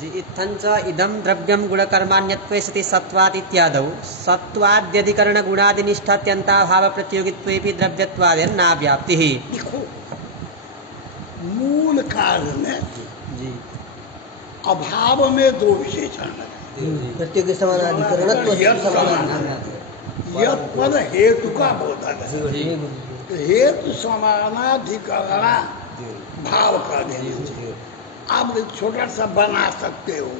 जी इत्थं च इदं द्रव्यं गुणकर्माण्यत्वे सति सत्वात् इत्यादौ सत्वाद्यधिकरण गुणादिनिष्ठात्यन्ताभाव प्रतियोगित्वेपि द्रव्यत्वादेर्नाव्याप्तिः। देखो मूल कार्य में जी अभाव में दो विशेषण है। प्रतियोगी समानाधिकरण यद पद हेतु का बोधक है। हेतु समानाधिकरण भाव का देना चाहिए। आप एक छोटा सा बना सकते हो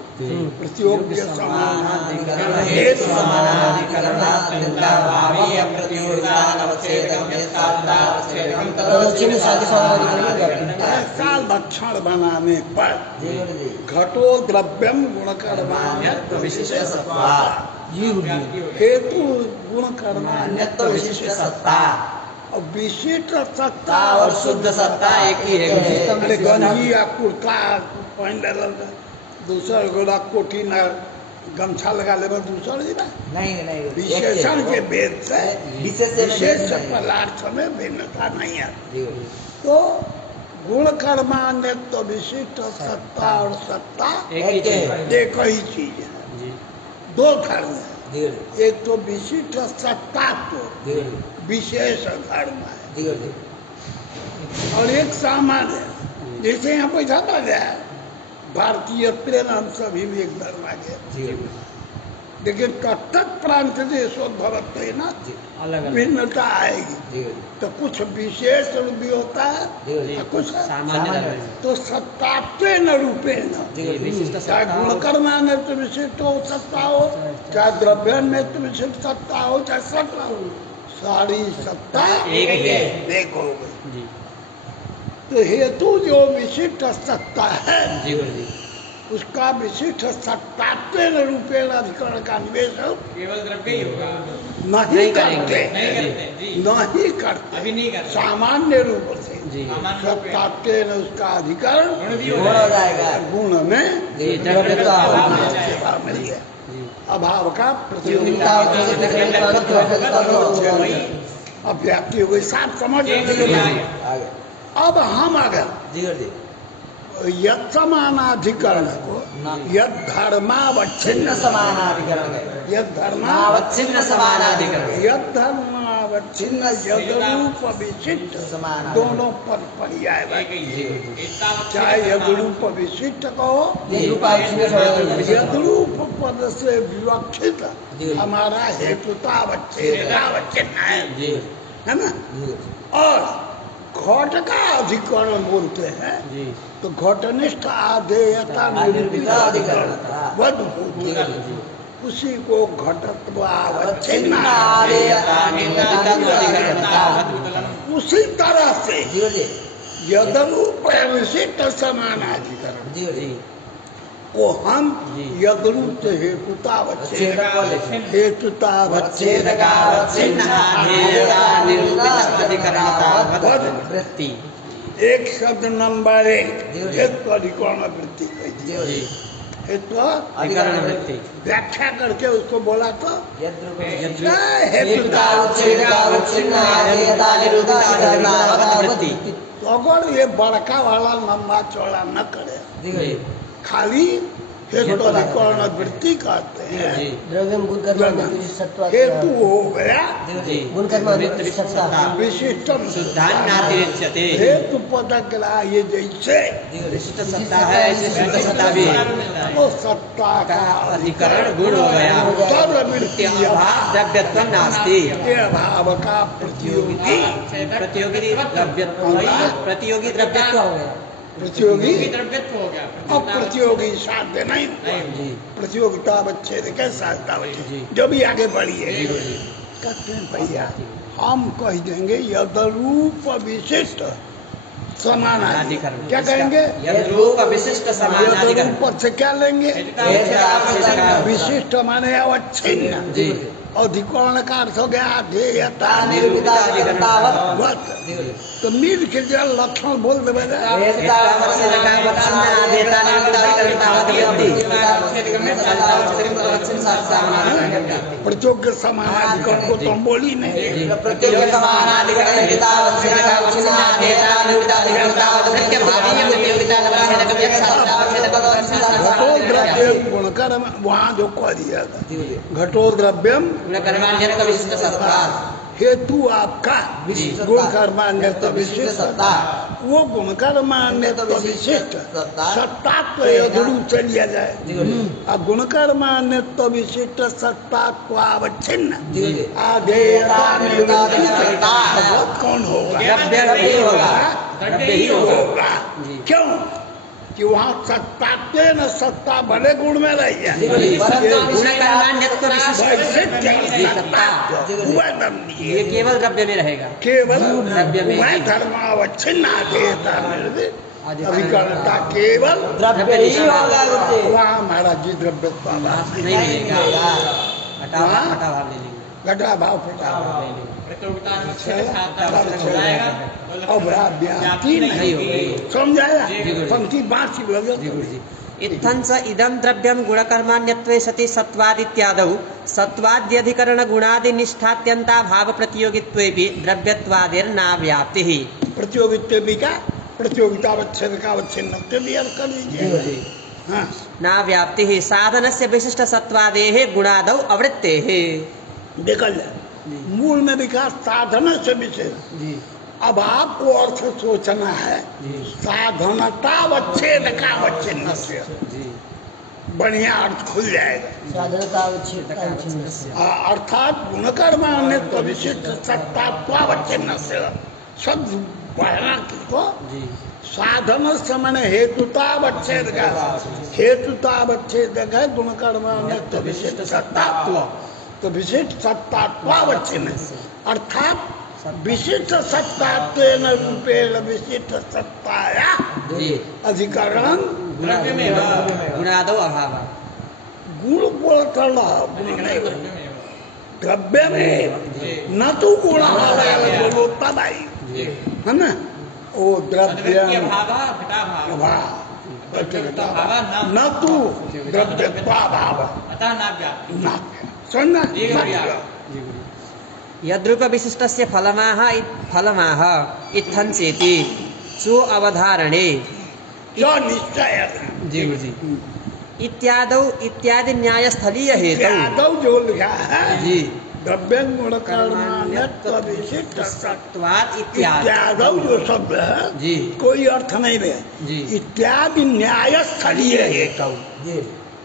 प्रतियोगी समानाधिकरण हेतु ऐसा लक्षण बनाने पर घटो द्रव्यम गुणकर्माण्यत्व विशिष्टसत्त्वात् हेतु गुणकर्माण्यत्व विशिष्टसत्ता और विशिष्ट सत्ता और शुद्ध सत्ता एक ही है। अरे गंजी या कुर्ता पहन ले दूसरा गोला कोटी न गमछा लगा ले दूसरा नहीं विशेषण के भेद से विशेष पदार्थ में भिन्नता नहीं है। तो गुण कर्मान्यत्व विशिष्ट सत्ता और सत्ता एक ही चीज है। दो धर्म है। एक तो विशिष्ट सत्ता तो विशेष धर्म है और एक सामान्य है। जैसे यहाँ पैसा आ जाए भारतीय प्रेम हम सभी में एक धर्म आ गया, लेकिन तत्त प्रांत देशोद्भवत है ना भिन्नता आएगी। तो कुछ विशेष रूप भी होता है कुछ सामान्य। तो सत्तात्वेन रूपेण चाहे गुणकर्माण्य तो विशिष्ट हो सत्ता हो, चाहे द्रव्य में तो विशिष्ट सत्ता हो, चाहे सत्ता हो, सारी सत्ता एक है। देखो तो हेतु जो विशिष्ट सत्ता है उसका विशिष्ट सत्तात्वेन रूपेण अधिकरण का निवेश केवल द्रव्य ही होगा, नहीं करते सामान्य रूप से सत्तात्वेन उसका अधिकरण गुण में मिल गया। अभाव का प्रतियोगिता अव्याप्ति हो गई। साफ समझ। अब हम अगर यद समानाधिकरण को यद धर्मावच्छिन्न समानाधिकरण यद धर्मावच्छिन्न यद रूप विशिष्ट दोनों पद पर्याय चाहे यद रूप विशिष्ट कहो यद रूप पद से विवक्षित हमारा हेतुतावच्छिन्न है ना। और घट का अधिकरण बोलते हैं तो घटनिष्ठ आधेयता निरूपिताधिकरण उसी को घटत्व अवच्छिन्न उसी तरह से यदरूप विशिष्ट समानाधिकरण को हम यदरूप हेतुतावच्छिन्न एक शब्द नंबर 1 हेतु अधिकरण वृत्ति व्याख्या करके उसको बोला तो तो अगर ये बड़का वाला लंबा चौड़ा न करे खाली हेतु अधिकरण वृत्ति कहते हैं। हेतु हो गया विशिष्टम हेतु पदक ये जैसे विशिष्ट सत्ता है ऐसे शुद्ध सत्ता भी है। वो सत्ता का अधिकरण गुण हो गया। द्रव्यत्व नास्ति। अभाव का प्रतियोगी द्रव्यत्व हो गया। प्रतियोगी द्रव्यत्व हो गया। अब प्रतियोगी साध्य नहीं प्रतियोगिता बच्चे के साधता जो भी आगे बढ़ी है कहते हैं भैया हम कह देंगे यदरूप विशिष्ट समानाधिकरण। क्या कहेंगे? यदरूप विशिष्ट समानाधिकरण पद से क्या लेंगे? विशिष्ट माने अवच्छिन्न अधिकरण का अर्थ हो गया अधेयता तो मिल के जो लक्षण बोल दे प्रतियोगी समानाधिकरण को तो हम बोली नहीं। द्रव्यम गुणकर्म वहाँ जो कह दिया था घटो द्रव्यम गुणकर्मान्यत्व विशिष्ट सत्ता हेतु आपका गुण कर्मान्यत्व विशिष्ट सत्ता वो गुण कर्मान्यत्व विशिष्ट सत्ता तो अधूरू चलिया जाए और गुण कर्मान्यत्व विशिष्ट सत्ता को अवच्छिन्न कौन होगा? द्रव्य ही होगा द्रव्य ही होगा क्यों कि वहाँ सत्ता के न सत्ता भले गुण में रह जाए गुणकर्मान्यत्व विशिष्ट सत्ता ये केवल द्रव्य में रहेगा केवल द्रव्य में वह धर्मावच्छिन्न अभिकरणता केवल द्रव्य ही होगा वहाँ महाराज जी द्रव्य नहीं मिलेगा घटा भाव ले लेंगे घटा भाव फटा नहीं होगी समझाया जी, गुरुजी। पंक्ति बाँची बोलो इत्थं च इदं द्रव्यं गुणकर्मान्यत्वे सति सत्वादित्यादौ सत्वाद्यधिकरण गुणादि निष्ठात्यंता भाव प्रतियोगित्वेपि द्रव्यत्वादेर्नाव्याप्तिः प्रतियोगिता अवच्छेद का अवच्छिन्न भी अर्थ कर लीजिए हाँ नाव्याप्तिः साधनस्य विशिष्ट सत्वादेः गुणादौ अवृत्तेः निकल जाए मूल में लिखा साधन से विशेष जी अब आपको अर्थ सोचना है साधनता अवच्छेद का अवच्छिन्न से जी बढ़िया अर्थ खुल जाएगा साधनता अवच्छेद अर्थात गुणकर्मान्यत्व विशिष्ट सत्तात्वावच्छिन्न से शब्द पढ़ना किसको जी साधन से मैंने हेतुतावच्छेद का हेतुतावच्छेद है गुणकर्मान्यत्व विशिष्ट सत्तात्व तो विशिष्ट सत्तात्वावच्छिन्न अर्थात विशिष्ट सत्तात्वेन रूपेण विशिष्ट सत्ताया जी अधिकरण द्रव्य में गुणादौ अभाव गुण बोलता गुण नहीं द्रव्य में न तो गुण बोलो तब आई है ना वो द्रव्य न तो द्रव्य भाव सुनना यद्रूप विशिष्टस्य फलमाह इत्थं चेति सु अवधारणे जो निश्चय जी जी इत्यादि न्याय स्थलीय हेतु यादव जो लिखा है जी द्रव्य गुण कर्मान्यत्व विशिष्ट सत्वात् इत्यादि यादव जो शब्द है जी कोई अर्थ नहीं है जी इत्यादि न्याय स्थलीय हेतु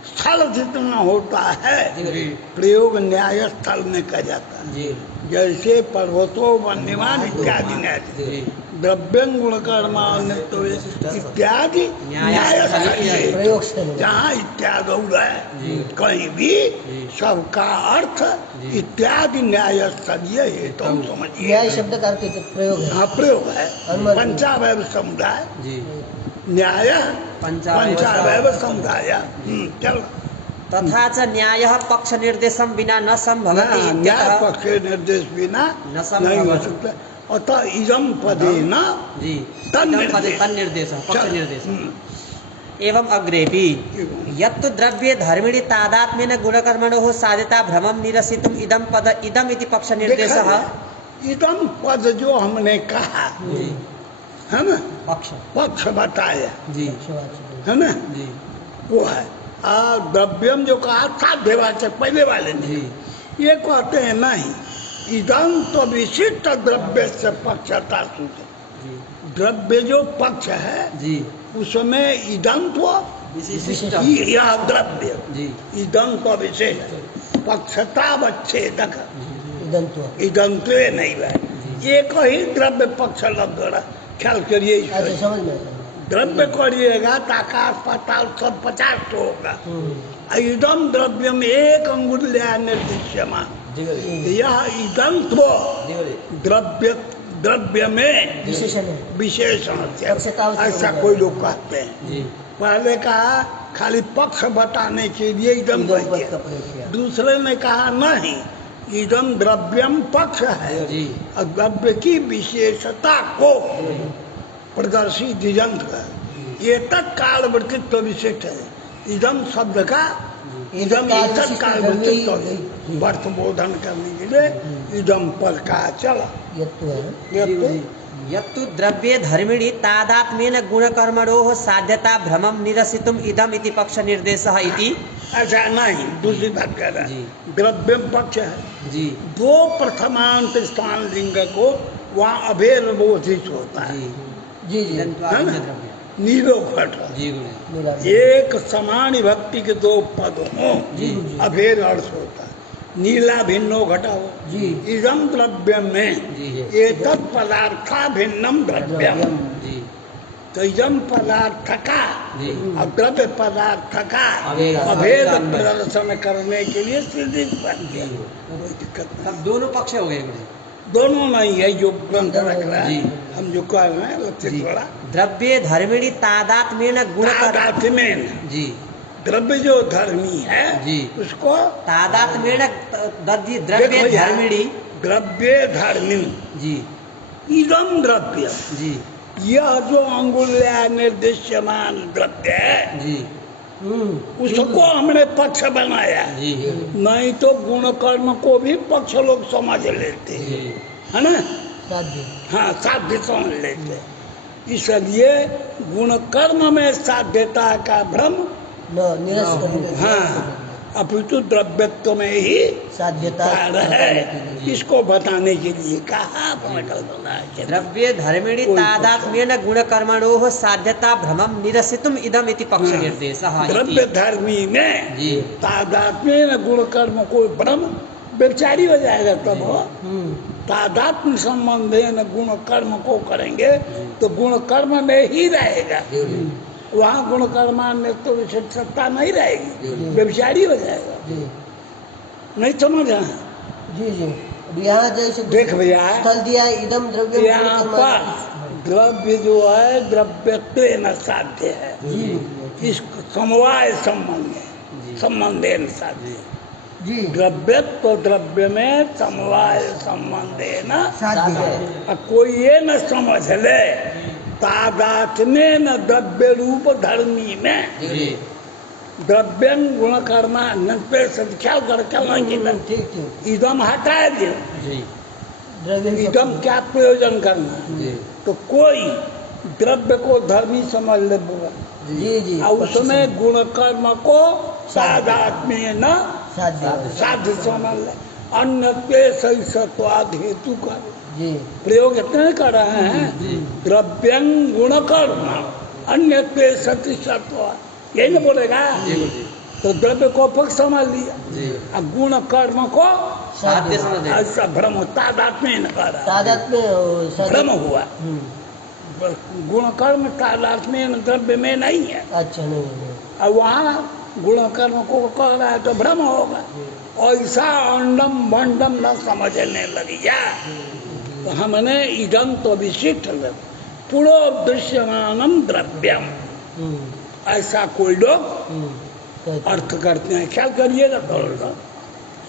स्थल जितना होता है जी प्रयोग न्याय स्थल में किया जाता है जी जैसे पर्वतो वन्यमान इत्यादि न्याय जी द्रव्य गुण कर्मान्यत्व इत्यादि न्याय स्थलीय प्रयोग से जहाँ इत्यादि है जी। कहीं भी जी। सबका अर्थ जी। इत्यादि न्याय स्थलीय हेतु समझिए न्याय शब्द का अर्थ प्रयोग है हाँ प्रयोग है अनुमान। पंचावय समुदाय जी न्याय पंचावय पंचावय समुदाय चलो तथा च न्यायः पक्ष निर्देशं विना न संभवति न्याय इत्यतः पक्ष निर्देश बिना न संभव। नहीं हो सकता अतः इदम पदे न जी तन्निर्देश। तन्निर्देशः पक्ष चलो। निर्देशः एवं अग्रेपि यत्तु द्रव्ये धर्मिणि तादात्म्येन गुणकर्मणोः साधिता भ्रमं निरसितुम् इदम् इति पक्ष निर्देशः इदम पद जो हमने कहा जी है ना पक्ष पक्ष बताया जी है ना जी वो है द्रव्यम जो कहा साध्यवाचक पहले वाले ने जी ये कहते हैं नहीं इदम तो विशिष्ट द्रव्य से पक्षता सूचक जी द्रव्य जो पक्ष है जी उसमें इदम तो विशिष्ट यह द्रव्य जी इदम तो विशेष पक्षतावच्छेदक इदंत्व इदम तो ये नहीं है एक ही द्रव्य पक्ष लग रहा ख्याल करिए अच्छा इसको। समझ में द्रव्य करिएगा तो आकाश पाताल सब 50 तो होगा इदम द्रव्य में एक अंगुल निर्दिश्यमान यह इदम तो द्रव्य में विशेषण है विशेषण से पक्षतावच्छेद ऐसा होगा। कोई लोग कहते हैं जी पहले कहा खाली पक्ष बताने के लिए इदम इदम कह पद दिया का प्रयोग किया दूसरे ने कहा नहीं इदम द्रव्यम पक्ष है जी और द्रव्य की विशेषता को प्रदर्शित दिजंत है ये तत्काल वर्तित्व विशिष्ट है इदम शब्द का इदम तत्काल वर्तित्व वर्त बोधन करने के लिए इदम पद का चला यत्तु है ये तो यत्तु द्रव्ये धर्मिणि तादात्म्येन गुणकर्मणोः साध्यता भ्रमं निरसितुम इदम इति पक्ष निर्देशः इति। ऐसा नहीं, दूसरी बात कह रहा जी। है। द्रव्यम पक्ष है, जी दो प्रथमांत स्थान लिंग को वहाँ अभेद बोधित होता है। जी जी जी इदं तु है ना? आदित्य द्रव्य। नीलो घट जी गुरु। मेरा एक समान विभक्ति के दो पद हो, जी गुरु जी। अभेद अर्थ होता है। नीला भिन्नो घटा हो, जी इदम द्रव्यम में जी एतत् पदार्था भिन्नम द्रव्यम। द्रव्यम। जी तो इदम पदार्थ का जी और द्रव्य पदार्थ का अभेद अभेद अन्वय। प्रदर्शन करने के लिए सिद्धि बन गया। जी। कोई दिक्कत नहीं। सब दोनों पक्ष हो गए गुरु। दोनों नहीं है जो ग्रंथ रख रहा है। जी। हम जो कह रहे हैं लक्षित जी थोड़ा द्रव्ये धर्मिणि तादात्म्येन गुणकर्म। तादात्म्येन, जी द्रव्य जो धर्मी है जी। उसको तादात्म्येन द्रव्ये देखो यार, धर्मिणि। द्रव्य धर्मी जी इदम द्रव्य, जी यह जो अंगुल्या निर्देश्यमान द्रव्य है जी उसको हमने पक्ष बनाया। जी नहीं तो गुण कर्म को भी पक्ष लोग समझ लेते हैं, जी है ना? साध्य हाँ, साध्य समझ लेते हैं। इसलिए गुण कर्म में साध्यता का भ्रम, न निरस्त हाँ, अपितु द्रव्यत्व में ही साध्यता कार्य है। इसको बताने के लिए कहा कल्पना है। द्रव्ये धर्मिणि कोई तादात्म्येन गुणकर्मणोः साध्यता भ्रमं निरसितुम इदम इति पक्ष निर्देशः द्रव्य इति। धर्मी में जी तादात्म्य न गुण कर्म को भ्रम बेचारी हो जाएगा। तब हो तादात्म्य संबंध न गुण कर्म को करेंगे तो गुण कर्म में ही रहेगा। वहाँ गुण कर्मान्य तो विशिष्ट सत्ता नहीं रहेगी, व्यभिचारी हो जाएगा। जी नहीं समझ रहे? जी जी अब यहाँ जैसे देख भैया, स्थल दिया है, इदम द्रव्य यहाँ पर द्रव्य जो है द्रव्यत्व न साध्य है। जी इस समवाय संबंध है, संबंधे न साध्य। जी द्रव्यत्व द्रव्य में समवाय संबंधे न, साध्य है। और कोई ये न समझ ले तादात्म्य न द्रव्य रूप धर्मी में जी द्रव्यं गुण कर्मा पे ख्याल कर ठीक ठीक इदम हटा दियो। जी द्रव्य इदम क्या प्रयोजन करना? जी तो कोई द्रव्य को धर्मी समझ ले जी जी और उसमें गुण कर्म को तादात्म्य न साध्य साध्य समझ ले। अन्य पे सही सत्वाद हेतु कर जी प्रयोग इतने कर रहे हैं। द्रव्यं गुण कर्म अन्य पे सती सत्वाद, यही न बोलेगा? तो द्रव्य को पक्ष समझ लिया जी और गुण कर्म को साध्य समझ ले। ऐसा भ्रम तादात्म्य न कर रहा, तादात्म्य भ्रम हुआ। गुण कर्म तादात्म्य द्रव्य में नहीं है अच्छा नहीं और वहाँ गुण कर्म को कह रहा है तो भ्रम होगा। ऐसा अंडम बंडम न समझने लगी जा। तो हमने इदम तो विशिष्ट पूरो दृश्यमानम द्रव्यम ऐसा कोई लोग अर्थ करते हैं। ख्याल करिएगा थोड़ा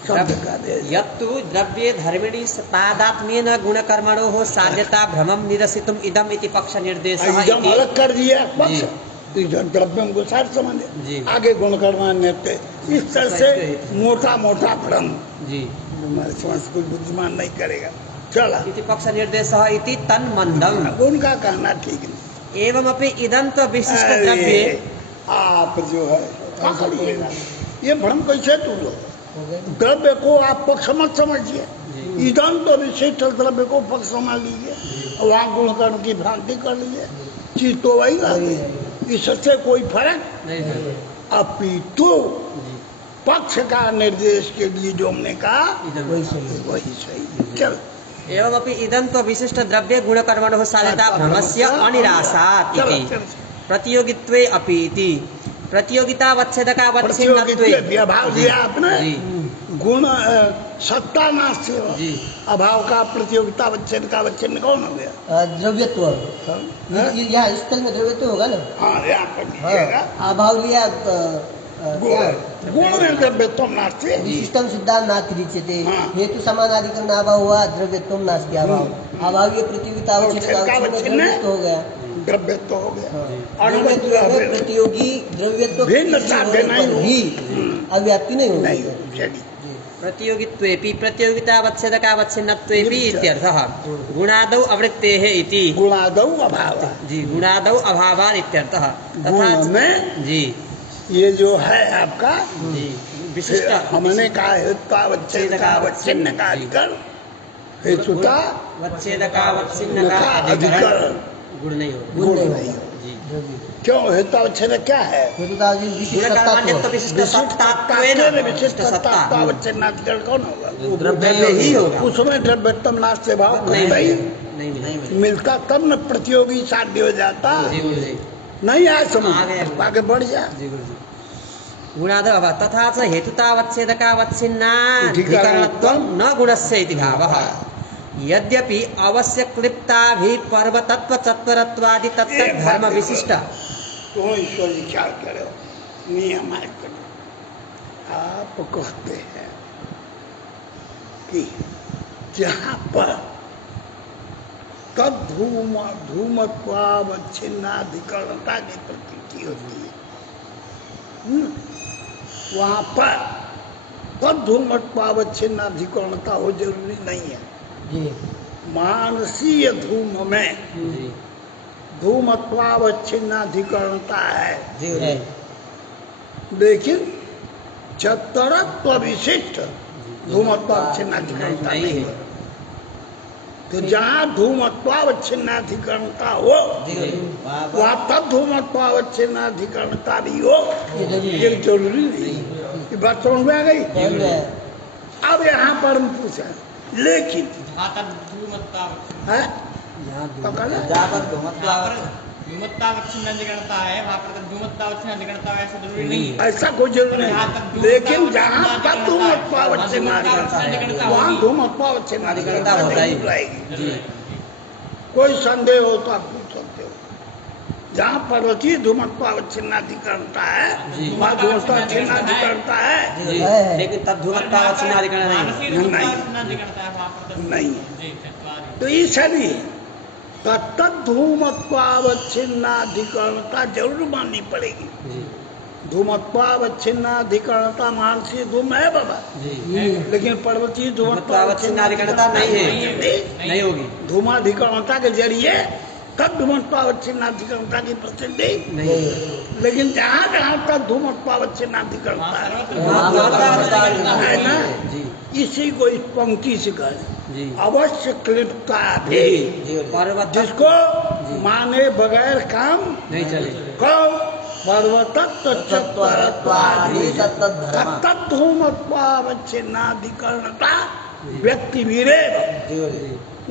शब्द का दे। यत्तु द्रव्ये धर्मिणि तादात्म्येन गुणकर्मणोः साध्यता भ्रमं निरसितुम इदम इति पक्ष निर्देशः इदम इति। अलग कर दिया पक्ष, जी। इदम द्रव्यम को सार जी। समझे, आगे गुण कर्मान्य। इस तरह से मोटा मोटा भ्रम जी हमारे समाज कोई बुद्धिमान नहीं करेगा। चला इति पक्ष निर्देशः इति तन्मन्दम्। उनका कहना ठीक नहीं। एवमपि इदं तु विशिष्ट अरे, द्रव्ये। आप जो है क्या करिएगा? ये भ्रम कैसे दूर हो? हो गए द्रव्य को आप पक्ष मत समझिए। इदम तो विशिष्ट द्रव्य को पक्ष समझ लीजिए, वहाँ गुण कर्म की भ्रांति कर लीजिए, चीज तो वही रहती। इससे कोई फर्क नहीं अपितु पक्ष का निर्देश के लिए जो हमने कहा वही सही वही सही। चल एवमपि इदं तु विशिष्ट द्रव्ये गुणकर्मणोः साध्यता भ्रमस्य अनिरासात् इति। प्रतियोगित्वे अपि इति। प्रतियोगितावच्छेदकावच्छिन्नत्वे। प्रतियोगित्व अभाव दिया आपने। जी गुण सत्ता नास्ति हो। जी अभाव का प्रतियोगिता अवच्छेद का अवच्छेद कौन हो गया? द्रव्यत्व यहाँ स्थल में द्रव्यत्व होगा ना। हाँ, यहाँ पर दिखेगा। अभाव लिया गुण में द्रव्यत्व नास्ति। विशिष्टम सिद्धांत नातिरिच्यते हाँ। हेतु समानाधिकरण अभाव हुआ द्रव्यत्व नास्ति अभाव अभाव प्रतियोगिता द्रव्यत्व हो गया। द्रव्यत्व हो गया। द्रव्यत्व में प्रतियोगी द्रव्यत्व भिन्न साध्य नहीं हो। भी अव्याप्ति नहीं नहीं होगी। हो। प्रतियोगित्वेपि प्रतियोगितावच्छेदकावच्छिन्नत्वेपि इत्यर्थः गुणादौ अवृत्तेः इति गुणादौ अभाव जी गुणादौ अभावात् इत्यर्थः तथा गुण में जी ये जो है आपका जी विशिष्ट हमने कहा हेत्वावच्छेदकावच्छिन्न का अधिकरण हेतुता वच्छेदकावच्छिन्न का का अधिकरण अधिकरण गुण नहीं होगा गुण नहीं हो। जी क्यों हेत्वावच्छेद क्या है हेतुतावच्छेद विशिष्ट गुणकर्माण्यत्व सत्तात्व। विशिष्ट सत्तात्वेन विशिष्ट विशिष्ट सत्ता सत्तावच्छेदाधिकरण कौन होगा द्रव्य ही होगा उसमें द्रव्यत्म नास्ते भाव नहीं नहीं नहीं मिलेगा। मिलता तब न प्रतियोगी साध्य हो जाता जी गुरु जी नहीं आया समझ आ गया। आगे बढ़ जा जी गुरु जी गुणादौ अभावात् तथा च हेतुतावच्छेदकावच्छिन्नाधिकरणत्वं न गुणस्य इति भावः यद्यपि आवश्यकलिप्ताभिपर्वतत्वचत्वरत्वादि तत्तद्धर्म विशिष्ट तो ईश्वर जी क्या करो नियम करो आप कहते हैं कि जहाँ पर तद धूमत्वावच्छिन्नाधिकरणता की प्रतीति होती है वहाँ पर तद धूमत्वावच्छिन्नाधिकरणता हो जरूरी नहीं है जी मानसीय धूम में जी धूमत्वावच्छिन्नाधिकरणता है जी लेकिन चतरत्व विशिष्ट धूमत्वावच्छिन्नाधिकरणता नहीं है तो जहाँ धूमत्वावच्छिन्नाधिकरणता हो वहाँ तब धूमत्वावच्छिन्नाधिकरणता भी हो ये जरूरी नहीं ये बात समझ में आ गई अब यहाँ पर हम पूछा लेकिन है तो कहना धूमत्तावच्छिन्नाधिकरणता है वहाँ पर धूमत्तावच्छिन्नाधिकरणता ऐसा जरूरी नहीं है। ऐसा कोई जरूरी नहीं लेकिन जहाँ तक धूमत्वावच्छिन्नाधिकरणता वहाँ धूमत्वावच्छिन्नाधिकरणता जरूर रहेगी कोई संदेह हो तो आप पूछ सकते हो जहाँ पर्वती धूमत्वावच्छिन्नाधिकरणता है वहाँ धूमत्वावच्छिन्नाधिकरणता है लेकिन तब धूमत्वावच्छिन्नाधिकरण नहीं मानसीय है। धूमत्तावच्छिन्नाधिकरणता है वहाँ पर नहीं है जी चत्वारि। तो इसलिए तत्धूमत्वावच्छिन्नाधिकरणता जरूर माननी पड़ेगी जी धूमत्वावच्छिन्नाधिकरणता मानसीय धूम है बाबा जी लेकिन पर्वतीय धूमत्वावच्छिन्नाधिकरणता नहीं है नहीं होगी धूमाधिकरणता के जरिए तब धूमत्वावच्छिन्नाधिकरणता की प्रसिद्धि नहीं लेकिन जहाँ जहाँ तक धूमत्वावच्छिन्नाधिकरणता है ना जी इसी को इस पंक्ति से कहें जी अवश्य क्लिप्ता भी पर्वत जिसको माने बगैर काम नहीं चले कौन पर्वतत्वचत्वरत्वादि तत्तद्धर्म। तत्तद्धूमत्वावच्छिन्नाधिकरणता व्यक्ति वीरेव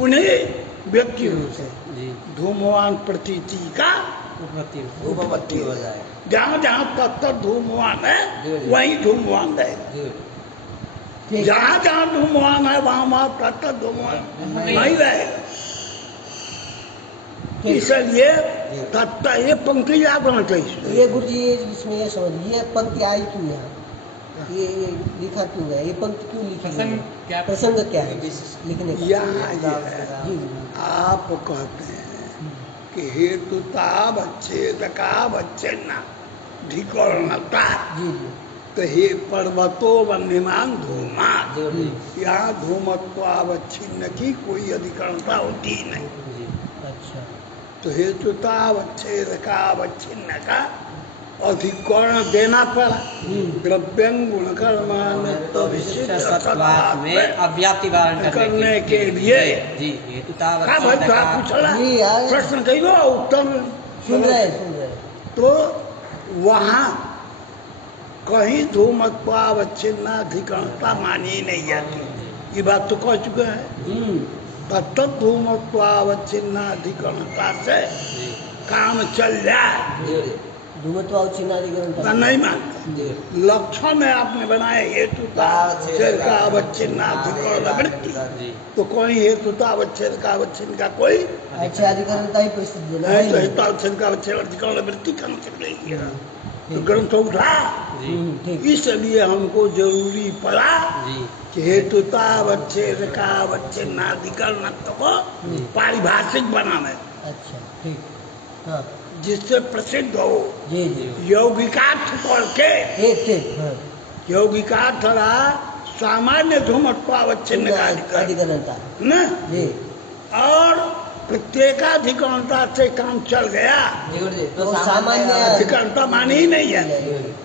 उन्हें व्यक्ति रूप से जी धूमवान प्रतीति का उपपत्ति उपपत्ति हो जाए जहाँ जहाँ तत्त धूमवान है वहीं धूमवान है जहाँ जहाँ धूमवान है वहाँ वहाँ तत्त धूमवान नहीं रहेगा इसलिए तत्त ये पंक्ति याद होना चाहिए ये गुरु जी इसमें ये समझ ये पंक्ति आई क्यों यहाँ ये लिखा क्यों है ये पंक्ति क्यों लिखी प्रसंग है क्या प्रसंग क्या है लिखने का यहाँ ये है जी आप कहते हैं कि हेतुतावच्छेदकावच्छिन्नाधिकरणता जी जी तो हे पर्वतो वन्यमान धूमा जी यहाँ धूमत्वावच्छिन्न की कोई अधिकरणता होती ही नहीं अच्छा तो हेतुतावच्छेदकावच्छिन्न का अधिकरण देना पड़ा द्रव्यं गुणकर्माण्यत्व विशिष्ट सत्वात् में अव्याप्ति वारण करने के लिए जी का भाई तो आप पूछला जी, आए। प्रश्न कहियो उत्तर सुन रहे तो वहाँ कहीं धूमत्वावच्छिन्नाधिकरणता मानी नहीं जाती ये बात तो कह चुके हैं तत्त धूमत्वावच्छिन्नाधिकरणता से काम चल जाए धूमत्वावच्छिन्नाधिकरण नहीं मानते लक्षण में आपने बनाए हेतुतावच्छिन्नाधिकरण वृत्ति तो कोई हेतुतावच्छिन्न का कोई अच्छा अधिकरणता ही प्रसिद्ध है नहीं तो हेतुतावच्छिन्नाधिकरण वृत्ति कहाँ चल रही है तो ग्रंथ उठा ठीक इसलिए हमको जरूरी पड़ा जी कि हेतुतावच्छिन्नाधिकरण को पारिभाषिक बनावे अच्छा ठीक हाँ जिससे प्रसिद्ध हो जी जी यौगिकार्थ करके ठीक ठीक हाँ यौगिकार्थ रहा सामान्य धूमत्वावच्छिन्न का अधिकरण अधिकरणता न, जी और प्रत्येकाधिकरणता से काम चल गया, तो सामान्य अधिकरणता मानी ही नहीं है,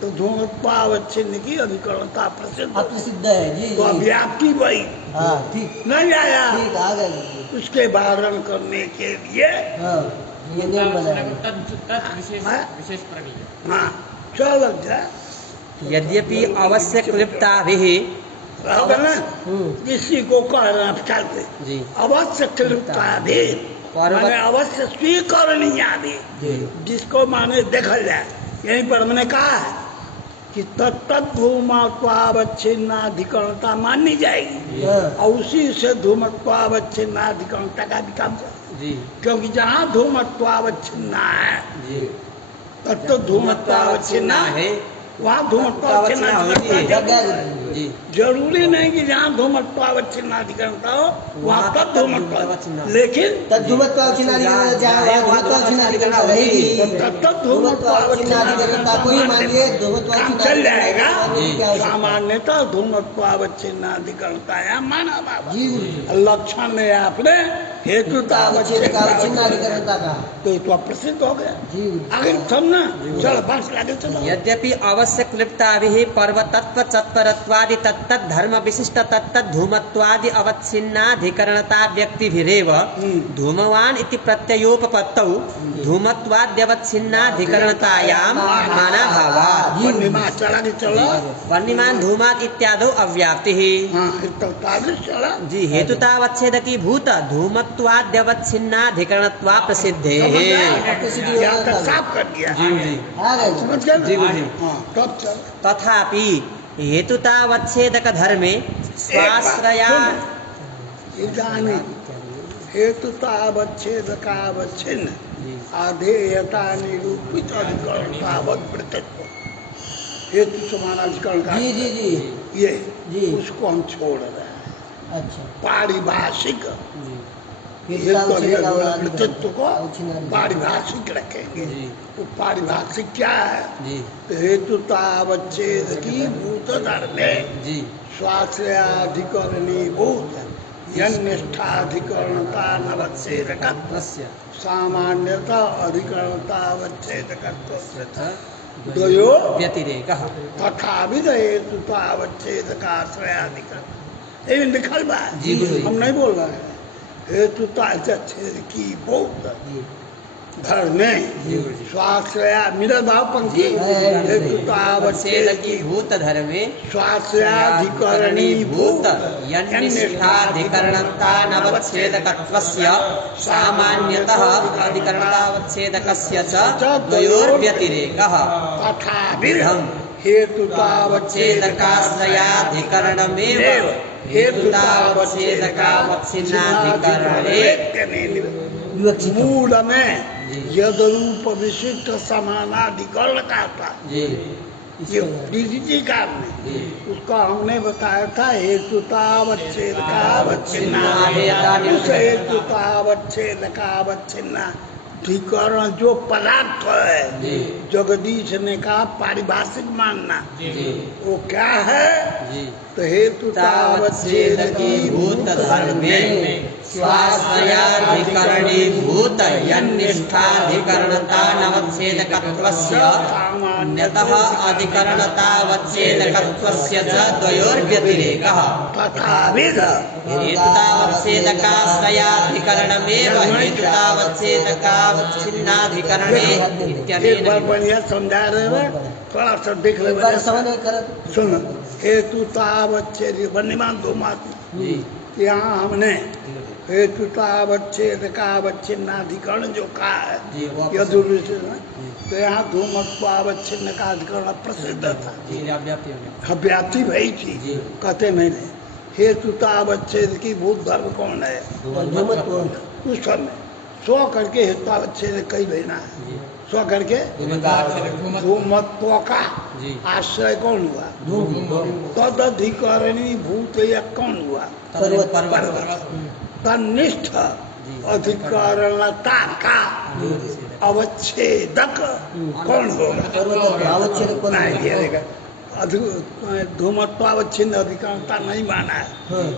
तो धूमत्वावच्छिन्न की अधिकरणता प्रसिद्ध अप्रसिद्ध है जी तो जी। व्याप्ति वही हाँ ठीक नहीं आया, ठीक आ गए। उसके वारण करने के लिए हाँ ये नियम बनाया। विशेष प्रक्रिया। हाँ चल जा यद्यपि अवश्य क्लिप्ताभिः किसी को कहना चाहते जी अवश्य क्लिप्ता भी माने अवश्य स्वीकरणीय भी, जिसको माने देखा जाए, यहीं पर मैंने कहा है कि तत्त धूमत्वावच्छिन्नाधिकरणता माननी जाएगी और उसी से धूमत्वावच्छिन्नाधिकरणता का भी काम चले, जी क्योंकि जहाँ धूमत्वावच्छिन्न है जी तत्त धूमत्वावच्छिन्न है वहाँ धूमत्वावच्छिन्न जी जरूरी नहीं कि जहाँ धूमत्वावच्छिन्नाधिकरणता हो वहाँ तब धूमत्वा, लेकिन धूमत्वावच्छिन्नाधिकरण जहाँ वहाँ धूमत्वावच्छिन्नाधिकरणता रहेगी तब धूमत्वावच्छिन्नाधिकरणता को ही मानिए काम चल जाएगा। धूमत्वावच्छिन्नाधिकरणता सामान्यतः धूमत्वावच्छिन्नाधिकरणता यहाँ माना बाबा जी लक्षण में आपने हेतुतावच्छिन्नाधिकरणता का तो प्रसिद्ध हो गया। जी आगे सब ना चलो बस आगे चलो। यद्यपि अवश्य क्लिप्ताभिः पर्वतत्व चत्परत्वादि तत्तत् धर्म विशिष्ट तत्तत् धूमत्वादि अवच्छिन्नाधिकरणता व्यक्तिभिरेव धूमवान् इति प्रत्ययोपपत्तौ धूमत्वाद्यवच्छिन्नाधिकरणतायां मानाभावात् वह्निमान् धूमात् इत्यादौ अव्याप्तिः जी हेतुतावच्छेदकी भूत धूमत्वाद्यवच्छिन्नाधिकरणत्वा प्रसिद्धेः। साफ कर दिया जी जी आ गए समझ गए जी गुरुजी। तब चल तथापि हेतुतावच्छेदक धर्मे स्वाश्रया इदानीं हेतुतावच्छेदकावच्छिन्न आधेयता निरूपित अधिकरणतावत् प्रत्यत्व हेतु समानाधिकरण का जी जी जी ये जी। उसको हम छोड़ रहे हैं अच्छा पारिभाषिक हेतुतावच्छेदक को पारिभाषिक रखेंगे। जी। तो पारिभाषिक क्या है? जी तो हेतुतावच्छेद की भूत धर्मे जी स्वाश्रयाधिकरणी भूत यन्निष्ठाधिकरणता नवच्छेदकत्वस्य सामान्यतः अधिकरणतावच्छेदकत्वस्य द्वयो व्यतिरेकः तथाविध हेतुतावच्छेदकाश्रयाधिकरण ये लिखल बा। जी, गुरुजी। हम नहीं बोल रहे हैं हेतुतावच्छेद की भूत धर्मे स्वाश्रया मिलल भाव पंक्ति हेतुतावच्छेद की भूत धर्मे स्वाश्रयाधिकरणी भूत यन्निष्ठाधिकरणता नवच्छेदकत्वस्य सामान्यतः अधिकरणतावच्छेदकस्य च द्वयोर्व्यतिरेकः तथाविधं हेतुतावच्छेदकाश्रयाधिकरणमेव हेतुतावच्छेदकावच्छिन्नाधिकरणे मूल में यद रूप विशिष्ट समानाधिकरण का था जी ये डीजीजी का ने उसका हमने बताया था हेतुतावच्छेदकावच्छिन्नाधिकरण जो पदार्थ है जगदीश ने कहा पारिभाषिक मानना वो क्या है? तो हेतुतावच्छेद की भूत धर्मे स्वाश्रयाधिकरणी भूत यन्निष्ठाधिकरणता नवच्छेदकत्वस्य सामान्यतः अधिकरणतावच्छेदकत्वस्य च द्वयोर्व्यतिरेकः तथाविध हेतुतावच्छेदकाश्रयाधिकरणमेव हेतुतावच्छेदकावच्छिन्नाधिकरणे एक इत्यनेन बार बढ़िया समझा रहे हैं थोड़ा सा देख एक बार समझ ले में कर सुन हेतुतावच्छेद वन्यमान दो मात जी यहाँ हमने हेतुतावच्छेदकावच्छिन्नाधिकरण जो कहा है यदुर्विशेष में, तो यहाँ धूमत्वावच्छिन्न का अधिकरण प्रसिद्ध था। व्याप्ति भई थी कहते नहीं नहीं हेतुतावच्छेद की भूत धर्म कौन है? उस समय स्व करके हेतुतावच्छेद कई लेना है स्व करके धूमत्व का आश्रय कौन हुआ? तद अधिकरणी भूत या कौन हुआ? तनिष्ठ अधिकरणता का अवच्छेदक कौन होगा? अवच्छेदक कौन नहीं, ये देखा, धूमत्वावच्छिन्न अधिकरणता नहीं माना है,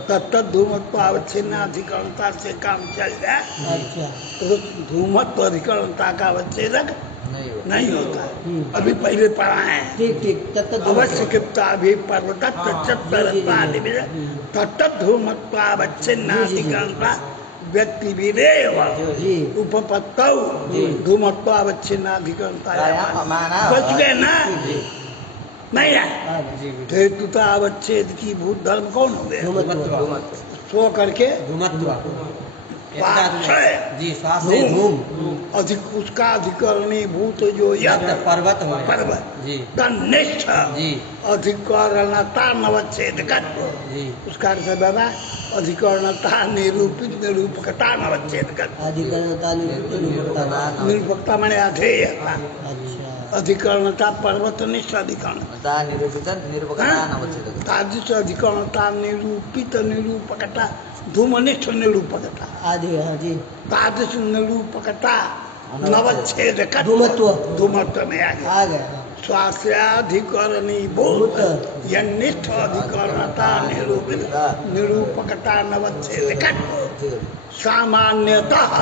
तब तक धूमत्वावच्छिन्न अधिकरणता से काम चल जाए अच्छा तो धूमत्व अधिकरणता का अवच्छेदक नहीं होता है। अभी पहले पढ़ा है ठीक ठीक तब तक अवश्य किप्ता भी पर्वतत्व तत्त धूमत्वावच्छिन्न अधिकरणता व्यक्ति विदेव जी उपपत्तौ धूमत्वावच्छिन्न अधिकरणता बच गए ना नहीं है हेतुता अवच्छेद की भूत धर्म कौन हो गया सो करके धूमत्व स्वाश्रय जी स्वाश्रय धूम अधिक उसका अधिकरणी भूत जो यद पर्वत हो पर्वत जी तनिष्ठ जी अधिकरणता नवच्छेद जी उसका अर्थ बाबा अधिकरणता निरूपित निरूपकता नवच्छेद अधिकरणता निरूपकता निरूपकता माने अधेयता अच्छा अधिकरणता पर्वतनिष्ठ अधिकरण तादृश अधिकरणता निरूपित निरूपकता धूमनिष्ठ निरूपकता आदि हाँ जी तादृश निरूपकता नवच्छेद धूमत्व में आ गया आ गया स्वास्याधिकरणी भूत यनिष्ठ अधिकरणता निरूपित निरूपकता नवच्छेद सामान्यतः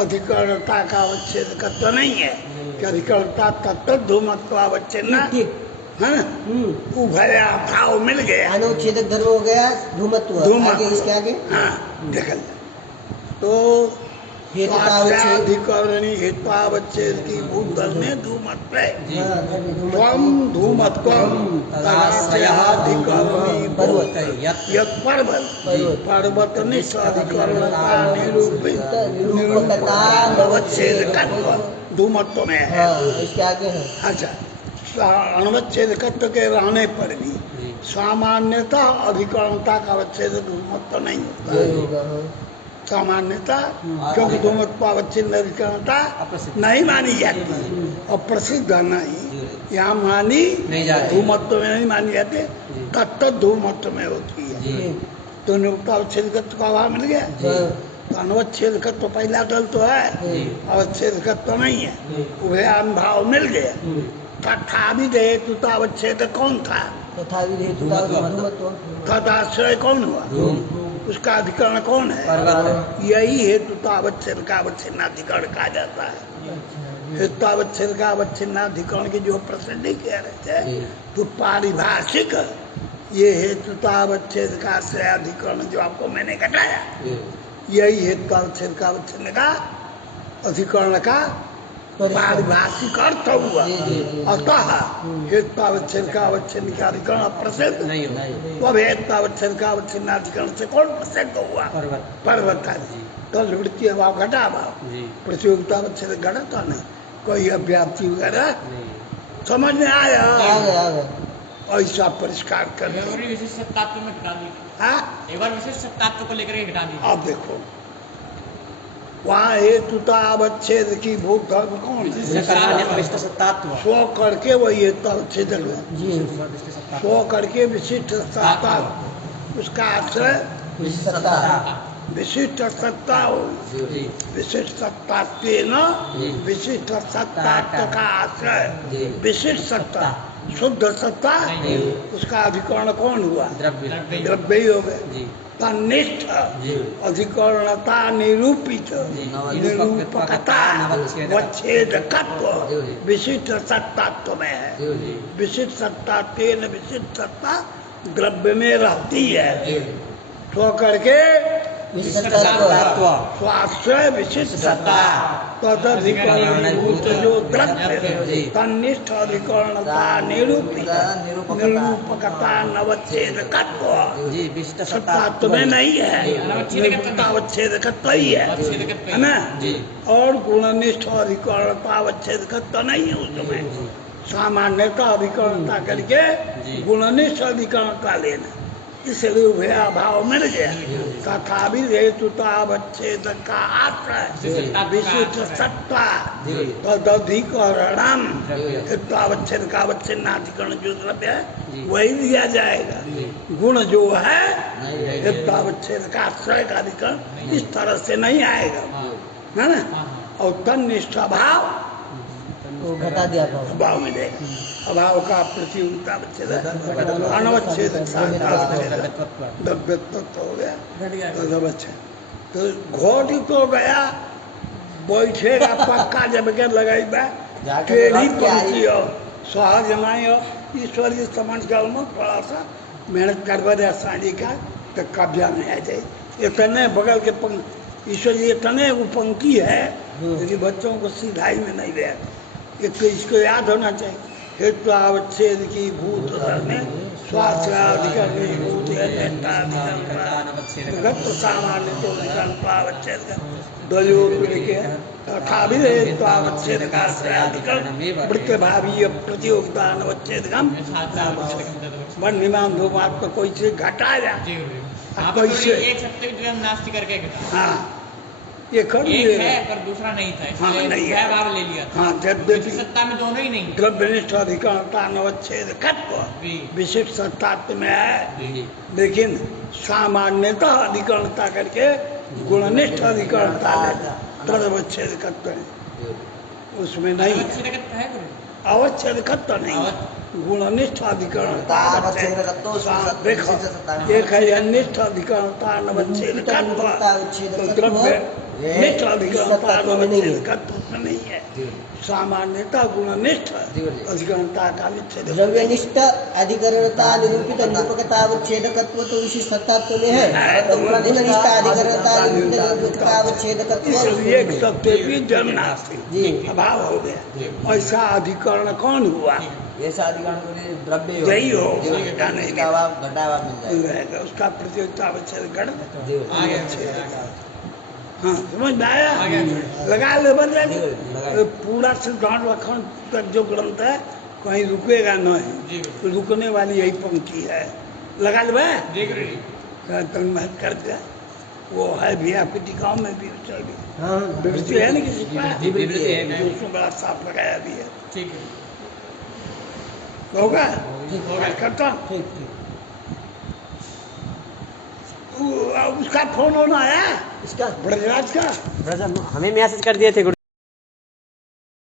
अधिकरणता का अवच्छेद नहीं है कि अधिकरणता तत्त धूमत्व अवच्छेद ठीक है उभया भाव मिल गया अनुच्छेदक धर्म हो गया धूमत्व आगे इसके आगे हाँ देखल तो स्वास्याधिकरणी हेत्वावच्छेद की भूत धर्म में धूमत्व त्वं धूमत्वं तदाश्रयाधिकरणी भूत यत् पर्वतनिष्ठ अधिकरणता निरूपित निरूपकता अवच्छेदकत्व धूमत्व में है इसके आगे है अच्छा अनवच्छेदकत्व के रहने पर भी सामान्यतः अधिकरणता का अवच्छेद धूमत्व नहीं होता सामान्यता क्योंकि धूमत्वावच्छिन्न अधिकरणता नहीं मानी जाती और प्रसिद्ध नहीं यहाँ मानी धूमत्व में नहीं मानी जाती तत्त धूमत्व में होती है तो निरूपतावच्छेदकत्व का अभाव मिल गया तो अनवच्छेदकत्व पहला दल तो है अवच्छेदकत्व नहीं है वह अनुभाव मिल गया तथा भी हेतुतावच्छेद कौन था तदाश्रय कौन हुआ उसका अधिकरण कौन है यही हेतुतावच्छेद का अवच्छिन्नाधिकरण कहा जाता है हेतुतावच्छेद का अवच्छिन्नाधिकरण की जो प्रसिद्धि कह रहे थे तो पारिभाषिक ये हेतुतावच्छेद का आश्रयाधिकरण जो आपको मैंने बताया यही हेतुतावच्छेद का अवच्छिन्न का अधिकरण का पारिभाषिक अर्थ हुआ अतः हेतुतावच्छेद का अवच्छिन्न का अधिकरण अप्रसिद्ध तो अब हेतुतावच्छेद का अवच्छिन्नाधिकरण से कौन प्रसिद्ध हुआ पर्वत तो वृत्ति अभाव घटा भाव प्रतियोगितावच्छेद घटा नहीं कोई अव्याप्ति वगैरह समझ में आया ऐसा परिष्कार कर विशिष्ट तत्व में घटा दी एक बार विशिष्ट तत्व को लेकर घटा दी आप देखो वहाँ हेतुतावच्छेद की भूत धर्म कौन है स्व करके वही हेतुतावच्छेद स्व करके विशिष्ट सत्ता उसका आश्रय विशिष्ट सत्ता हो विशिष्ट सत्ता विशिष्ट सत्ता का आश्रय विशिष्ट सत्ता शुद्ध सत्ता उसका अधिकरण कौन हुआ द्रव्य ही हो गए तनिष्ठ अधिकरणता निरूपित निरूपकता वच्छेदकत्व विशिष्ट सत्तात्व में है विशिष्ट सत्ता तेन विशिष्ट सत्ता द्रव्य में रहती है तो करके स्वाश्रय विशिष्ट सत्ता तदधिकरणभूत जो द्रव्य तनिष्ठ अधिकरणता निरूपित निरूपकता नवच्छेदकत्व सत्तात्व में नहीं है निरूपतावच्छेदकत्व ही है ना और गुणनिष्ठ अधिकरणता अवच्छेदकत्व नहीं है उसमें सामान्यता अधिकरणता करके गुणनिष्ठ अधिकरणता लेना इसलिए वह अभाव मिल गया तथा भी हेतुतावच्छेद का आश्रय विशिष्ट सत्ता तदधिकरणम हेतुतावच्छेद का अवच्छिन्नाधिकरण जो द्रव्य है वही दिया जाएगा गुण जो है हेतुतावच्छेद का आश्रय का अधिकरण इस तरह से नहीं आएगा है ना और तनिष्ठ भाव घटा दिया भाव मिलेगा अभाव का प्रतियोगिता अवच्छेद अनवच्छेद द्रव्यत्व हो गया तदवच्छेद। तो घोट तो गया बैठेगा पक्का जब के लगाई बा टेढ़ी पंक्ति हो स्वाहा जमाई हो ईश्वरीय समझ गल में थोड़ा सा मेहनत करवा दे साड़ी का तो कब्जा में आ जाए। इतने बगल के ईश्वरीय इतने वो पंक्ति है यदि बच्चों को सीधाई में नहीं रहे एक तो इसको याद होना चाहिए हेतु अवच्छेद की भूत में स्वास्थ्य भूत सामान्य तो अवच्छेद का तथा भी हेत्वावच्छेद का वृत्त भावी प्रतियोगिता अनवच्छेद मन निमान दो बात तो कोई चीज घटाया एक सत्य नास्ति करके हाँ ये कर है पर दूसरा नहीं था हाँ, नहीं है भाव ले लिया हाँ यद्यपि सत्ता में दोनों ही नहीं द्रव्यनिष्ठ अधिकारिता अनवच्छेद विशिष्ट सत्तात्व में है लेकिन सामान्यतः अधिकारिता करके गुणनिष्ठ अधिकारिता तदवच्छेद करते हैं उसमें नहीं अवच्छेद तो नहीं गुणनिष्ठ अधिकारिता एक है अनिष्ठ अधिकारिता अनवच्छेद द्रव्य निष्ठ अधिकारिता अनवच्छेद नहीं है सामान्यता गुणनिष्ठ अधिकारिता का विच्छेद द्रव्यनिष्ठ अधिकरणता निरूपित निरूपकतावच्छेदकत्व तो विशिष्ट सत्तात्व में है गुणनिष्ठ अधिकरणता निरूपित निरूपकतावच्छेदकत्व एक सत्य भी जन्म नास्ति अभाव हो गया ऐसा अधिकरण कौन हुआ ऐसा अधिकरण द्रव्य यही हो मिल जाएगा उसका प्रतियोगिता अवच्छेद गण हाँ समझ में आया लगा ले बन पूरा सिद्धांत लखन तक जो ग्रंथ है कहीं रुकेगा नहीं रुकने वाली यही पंक्ति है लगा ले तन्महत कर दिया वो है भी आपकी टिकाऊ में भी विवृत्ति है ना किसी का उसमें बड़ा साफ लगाया भी है ठीक है होगा करता उसका फोन होना आया इसका ब्रजराज का हमें मैसेज कर दिए थे गुरु